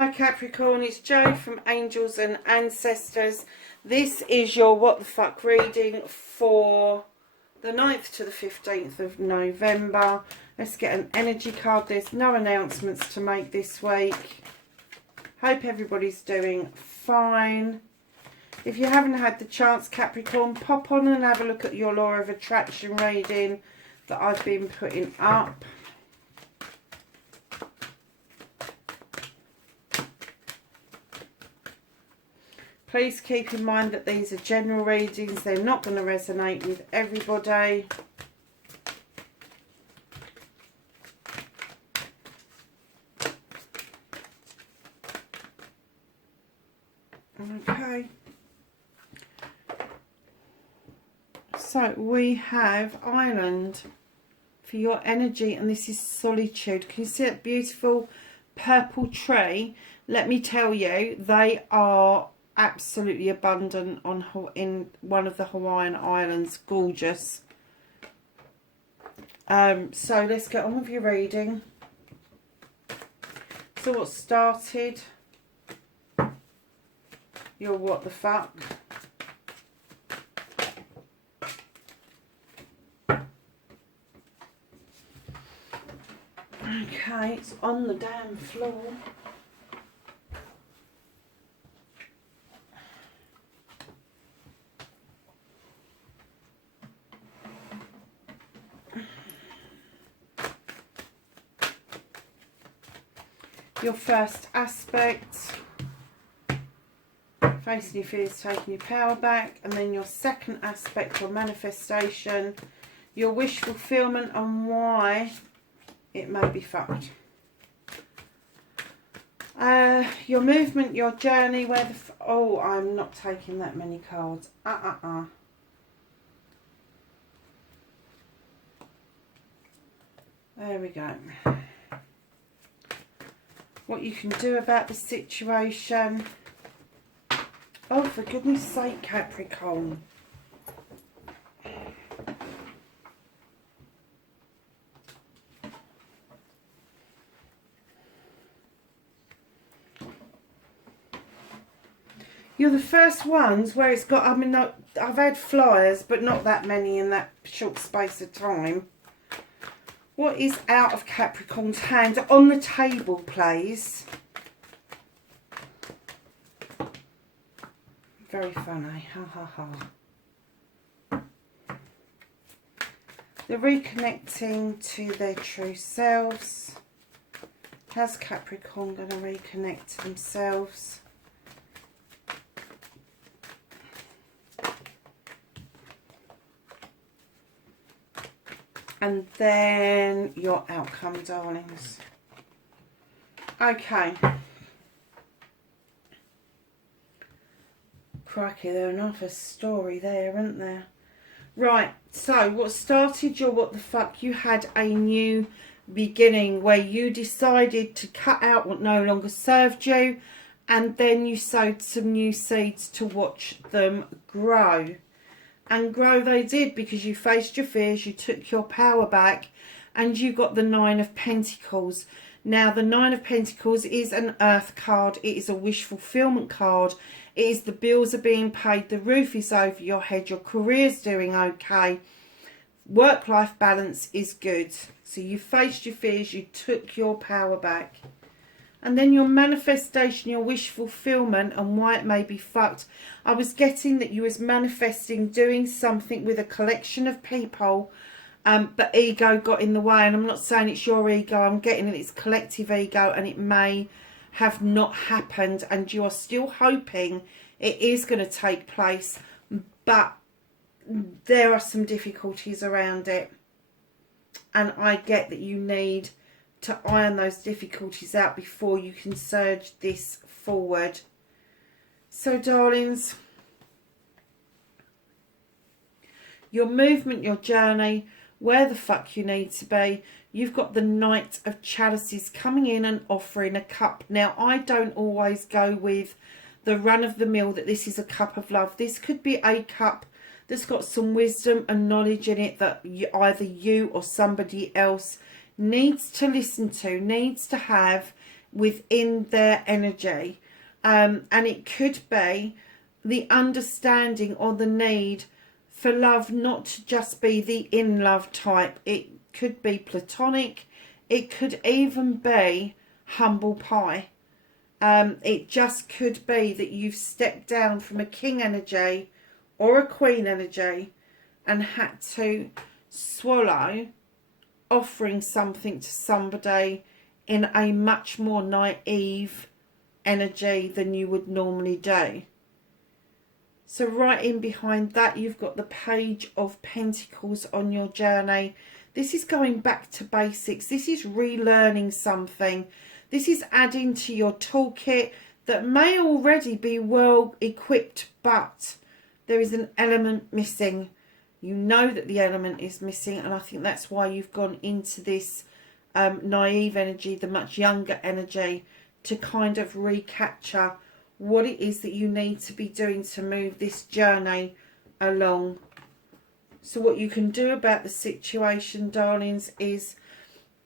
Hi Capricorn, it's Jo from Angels and Ancestors. This is your What the Fuck reading for the 9th to the 15th of November. Let's get an energy card. There's no announcements to make this week. Hope everybody's doing fine. If you haven't had the chance, Capricorn, pop on and have a look at your Law of Attraction reading that I've been putting up. Please keep in mind that these are general readings. They're not going to resonate with everybody. Okay. So we have Island for your energy, and this is solitude. Can you see that beautiful purple tree? Let me tell you, they are absolutely abundant in one of the Hawaiian Islands. Gorgeous. So let's get on with your reading. So what started your what the fuck? Okay, it's on the damn floor. Your first aspect, facing your fears, taking your power back. And then your second aspect, your manifestation, your wish fulfillment and why it may be fucked. Your movement, your journey, where the... oh, I'm not taking that many cards. There we go. What you can do about the situation. Oh, for goodness sake, Capricorn. You're the first ones where it's got, I mean, I've had flyers, but not that many in that short space of time. What is out of Capricorn's hand? On the table, please. Very funny. Ha ha ha. They're reconnecting to their true selves. How's Capricorn going to reconnect to themselves? And then your outcome, darlings. Okay. Crikey, there's another story there, isn't there? Right, so what started your what the fuck? You had a new beginning where you decided to cut out what no longer served you, and then you sowed some new seeds to watch them grow. And grow they did, because you faced your fears, you took your power back, and you got the Nine of Pentacles. Now, the Nine of Pentacles is an earth card. It is a wish fulfillment card. It is the bills are being paid, the roof is over your head, your career's doing okay. Work-life balance is good. So you faced your fears, you took your power back. And then your manifestation, your wish fulfillment and why it may be fucked. I was getting that you was manifesting doing something with a collection of people, but ego got in the way. And I'm not saying it's your ego, I'm getting that it's collective ego, and it may have not happened, and you are still hoping it is going to take place, but there are some difficulties around it. And I get that you need to iron those difficulties out before you can surge this forward. So, darlings, your movement, your journey, where the fuck you need to be. You've got the Knight of Chalices coming in and offering a cup. Now, I don't always go with the run-of-the-mill that this is a cup of love. This could be a cup that's got some wisdom and knowledge in it that either you or somebody else needs to listen to, needs to have within their energy. And it could be the understanding or the need for love not to just be the in love type. It could be platonic. It could even be humble pie. It just could be that you've stepped down from a king energy or a queen energy and had to swallow offering something to somebody in a much more naive energy than you would normally do. So right in behind that, you've got the Page of Pentacles on your journey. This is going back to basics. This is relearning something. This is adding to your toolkit that may already be well equipped, but there is an element missing. You know that the element is missing, and I think that's why you've gone into this naive energy, the much younger energy, to kind of recapture what it is that you need to be doing to move this journey along. So what you can do about the situation, darlings, is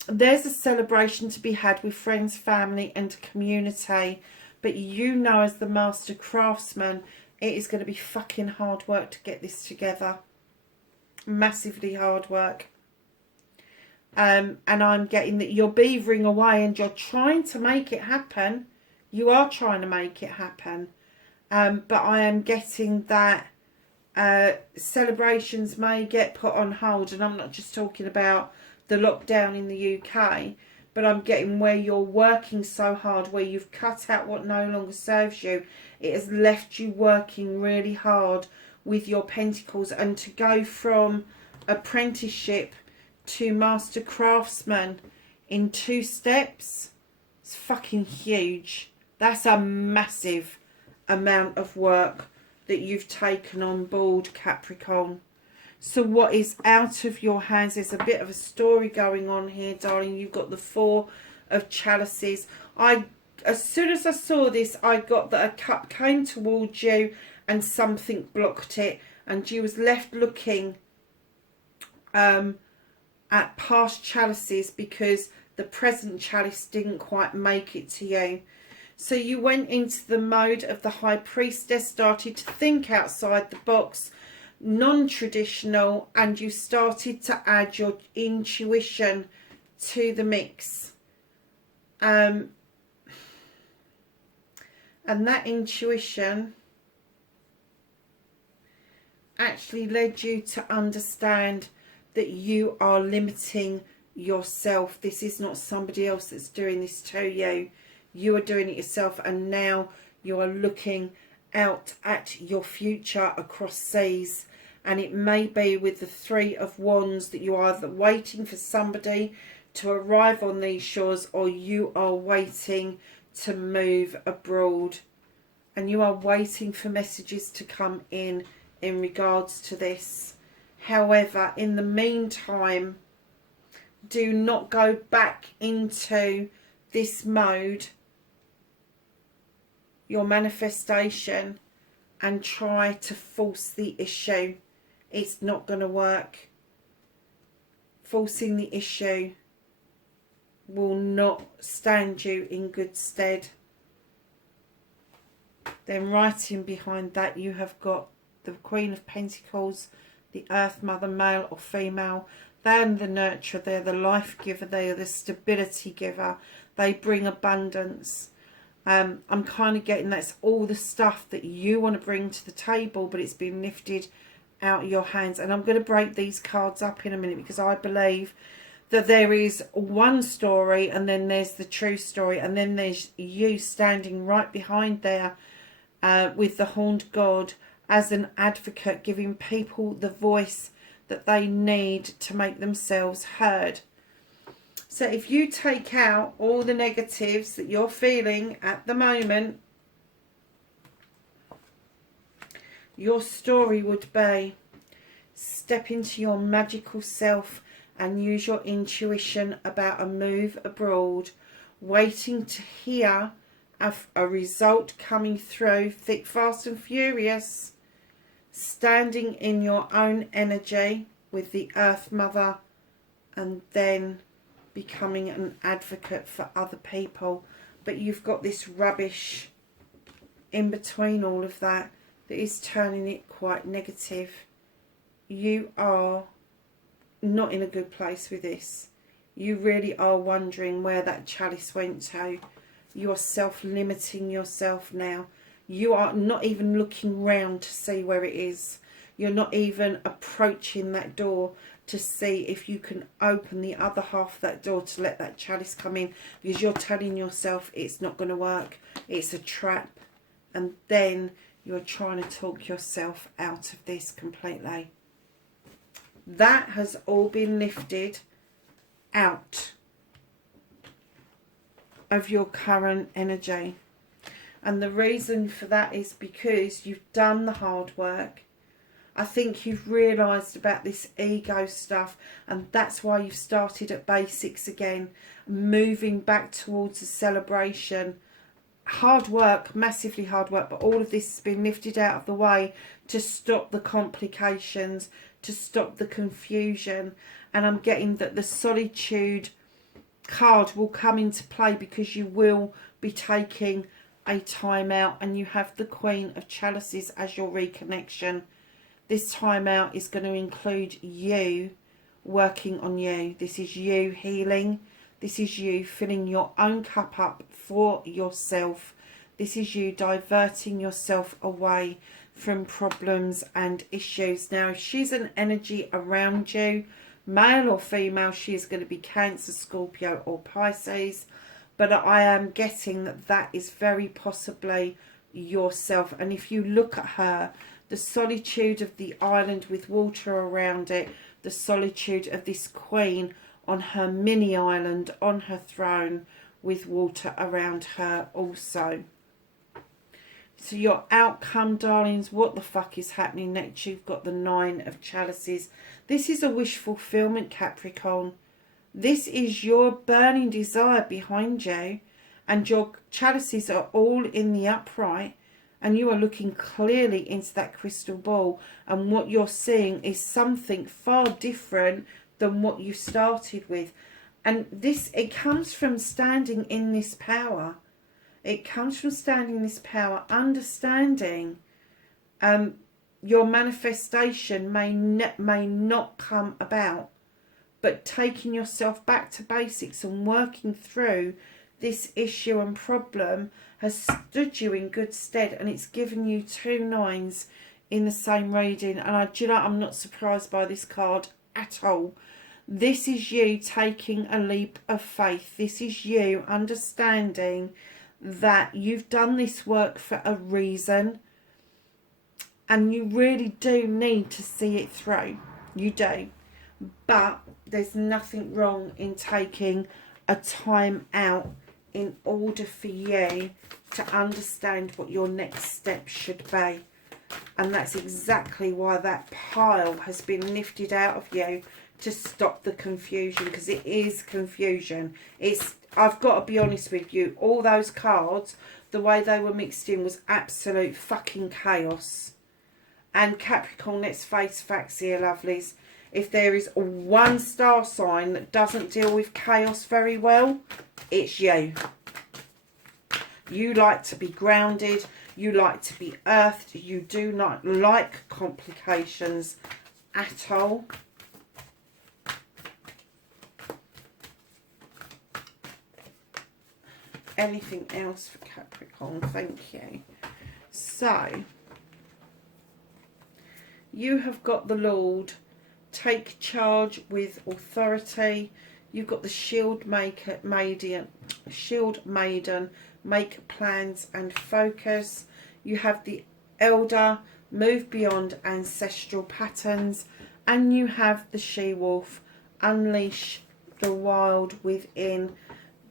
there's a celebration to be had with friends, family and community. But you know, as the master craftsman, it is going to be fucking hard work to get this together. Massively hard work. And I'm getting that you're beavering away and you're trying to make it happen. You are trying to make it happen. But I am getting that celebrations may get put on hold. And I'm not just talking about the lockdown in the UK, but I'm getting where you're working so hard, where you've cut out what no longer serves you. It has left you working really hard with your pentacles, and to go from apprenticeship to master craftsman in 2 steps, it's fucking huge. That's a massive amount of work that you've taken on board, Capricorn. So what is out of your hands? There's a bit of a story going on here, darling. You've got the 4 of Chalices. As soon as I saw this, I got that a cup came towards you and something blocked it, and you was left looking at past chalices because the present chalice didn't quite make it to you. So you went into the mode of the High Priestess, started to think outside the box, non-traditional, and you started to add your intuition to the mix. And that intuition actually led you to understand that you are limiting yourself. This is not somebody else that's doing this to you. You are doing it yourself, and now you are looking out at your future across seas. And it may be with the 3 of Wands that you are either waiting for somebody to arrive on these shores, or you are waiting to move abroad, and you are waiting for messages to come in regards to this. However, in the meantime, do not go back into this mode, your manifestation, and try to force the issue. It's not going to work. Forcing the issue will not stand you in good stead. Then right in behind that, you have got the Queen of Pentacles, the Earth Mother, male or female. They're the nurturer, they're the life giver, they are the stability giver. They bring abundance. I'm kind of getting that's all the stuff that you want to bring to the table, but it's been lifted out of your hands. And I'm going to break these cards up in a minute, because I believe that there is one story, and then there's the true story, and then there's you standing right behind there with the Horned God as an advocate, giving people the voice that they need to make themselves heard. So if you take out all the negatives that you're feeling at the moment, your story would be step into your magical self and use your intuition about a move abroad, waiting to hear a result coming through thick, fast and furious, standing in your own energy with the Earth Mother, and then becoming an advocate for other people. But you've got this rubbish in between all of that that is turning it quite negative. You are not in a good place with this. You really are wondering where that chalice went to. You are self-limiting yourself now. You are not even looking round to see where it is. You're not even approaching that door to see if you can open the other half of that door to let that chalice come in, because you're telling yourself it's not going to work. It's a trap. And then you're trying to talk yourself out of this completely. That has all been lifted out of your current energy. And the reason for that is because you've done the hard work. I think you've realised about this ego stuff, and that's why you've started at basics again, moving back towards a celebration. Hard work, massively hard work, but all of this has been lifted out of the way to stop the complications, to stop the confusion. And I'm getting that the solitude card will come into play because you will be taking a time out, and you have the Queen of Chalices as your reconnection. This time out is going to include you working on you. This is you healing. This is you filling your own cup up for yourself. This is you diverting yourself away from problems and issues. Now, if she's an energy around you, male or female, she is going to be Cancer, Scorpio or Pisces. But I am getting that that is very possibly yourself. And if you look at her, the solitude of the island with water around it, the solitude of this queen on her mini island, on her throne, with water around her also. So your outcome, darlings, what the fuck is happening next? You've got the Nine of Chalices. This is a wish fulfillment, Capricorn. This is your burning desire behind you, and your chalices are all in the upright, and you are looking clearly into that crystal ball, and what you're seeing is something far different than what you started with. And this, it comes from standing in this power. It comes from standing in this power, understanding your manifestation may not come about, but taking yourself back to basics and working through this issue and problem has stood you in good stead, and it's given you 2 nines in the same reading. And do you know, I'm not surprised by this card at all. This is you taking a leap of faith. This is you understanding that you've done this work for a reason, and you really do need to see it through. You do. But there's nothing wrong in taking a time out in order for you to understand what your next step should be. And that's exactly why that pile has been lifted out of you, to stop the confusion, because it is confusion. I've got to be honest with you, all those cards, the way they were mixed in was absolute fucking chaos. And Capricorn, let's face facts here, lovelies. If there is one star sign that doesn't deal with chaos very well, it's you. You like to be grounded. You like to be earthed. You do not like complications at all. Anything else for Capricorn? Thank you. So, you have got the Lord. Take charge with authority. You've got the Shield Maiden, make plans and focus. You have the Elder, move beyond ancestral patterns. And you have the She-Wolf, unleash the wild within.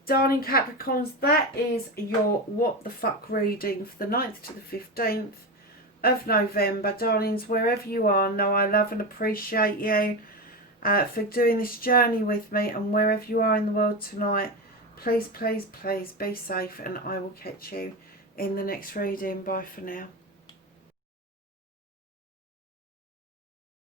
Darling Capricorns, that is your what the fuck reading for the 9th to the 15th of November. Darlings, wherever you are, know I love and appreciate you for doing this journey with me, and wherever you are in the world tonight, please, please, please be safe, and I will catch you in the next reading. Bye for now.